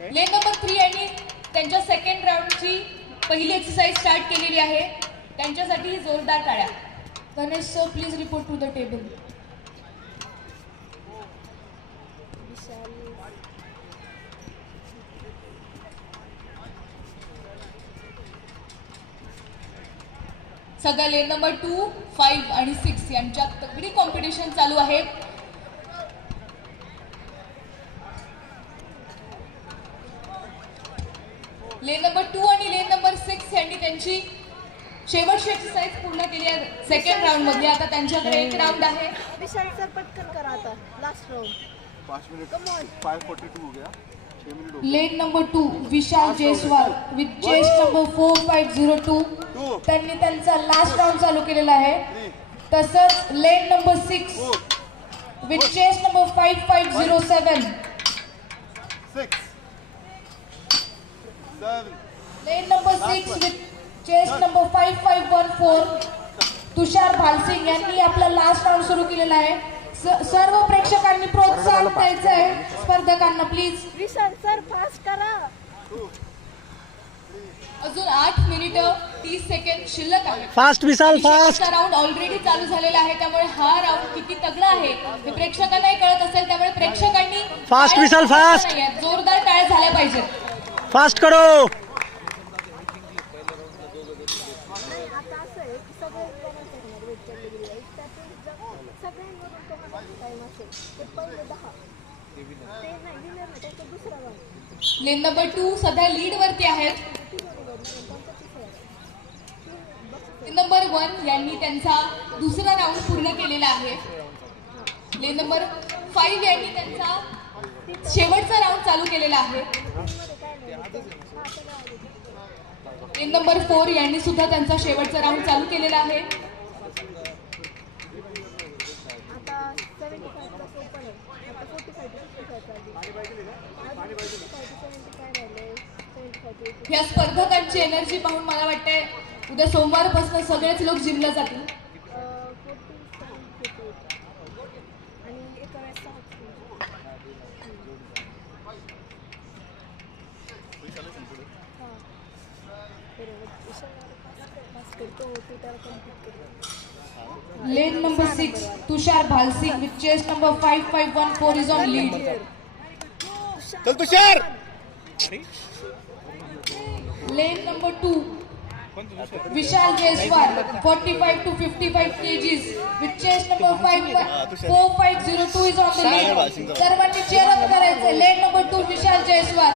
Lane number 3 यांनी त्यांच्या second राऊंडची पहिली एक्सरसाइज स्टार्ट केलेली आहे. त्यांच्यासाठी जोरदार टाळ्या. Ganesh sir please report to the table. सगळ्या लेन नंबर 2, 5 आणि 6 यांच्यात तगडी कॉम्पिटिशन चालू आहे. लेन नंबर 2 आणि लेन नंबर 6 यांनी त्यांची शेवटची एक्सरसाइज पूर्ण केली आहे सेकंड राऊंड मध्ये. आता त्यांच्याकडे एक राऊंड आहे. विशाल सर पटकन करा आता लास्ट राउंड. 5 मिनट 5:42 हो गया. 6 मिनट हो गए. लेन number 2 Vishal Jaiswal with chest number 4502 त्यांनी त्यांचा लास्ट राऊंड चालू केलेला आहे. तसंच लेन number 6 with chest number 5507 6 7 lane number 6 with chest number 5514 तुषार भालसिंग यांनी आपला लास्ट राऊंड सुरू केलेला आहे. सर्व प्रेक्षकांनी प्रोत्साहन द्यायचं आहे स्पर्धकांना प्लीज. विशाल सर फास्ट करा. अजून 8 मिनिटं 30 सेकंड शिल्लक आहे. फास्ट विशाल फास्ट. राऊंड ऑलरेडी चालू झालेला आहे. त्यामुळे हा राऊंड किती तगडा आहे हे प्रेक्षकांनाही कळत असेल. त्यामुळे प्रेक्षकांनी फास्ट विशाल फास्ट. जोरदार टाळ्या झाल्या पाहिजेत. फास्ट करो. आता असं आहे की सगळे वेट केले गेले आहेत. सगळ्यांमधून तुम्हाला टाइम असेल ते पहिले 10 ते नाही विनर नाही त्यांचा दुसरा राऊंड. लेन नंबर 2 सध्या लीड वरती आहेत. लेन नंबर 1 यांनी त्यांचा दुसरा राऊंड पूर्ण केलेला आहे. लेन नंबर 5 यांनी त्यांचा शेवटचा राऊंड चालू केलेला आहे. लेन नंबर 4 यांनी सुद्धा त्यांचा शेवटचा राऊंड चालू केलेला आहे. आता 75 प्लस ओपन आहे. आता 45 टू 55 चालू आहे. 75 राहिले 75 या स्पर्धकांची एनर्जी पाहून मला वाटतंय उद्या सोमवारपासून सगळेच लोक जिमला जातील. 40 आणि एका वेळेस 6 lane number 6 Tushar Bhalsingh with chest number 5514 is on lead. चल Tushar. Lane number 2 Vishal Jaiswal 45 to 55 kgs with chest number 4502 is on the lead. सर्वांनी चेअर अप करायचं. लेन नंबर 2 विशाल जयस्वाल.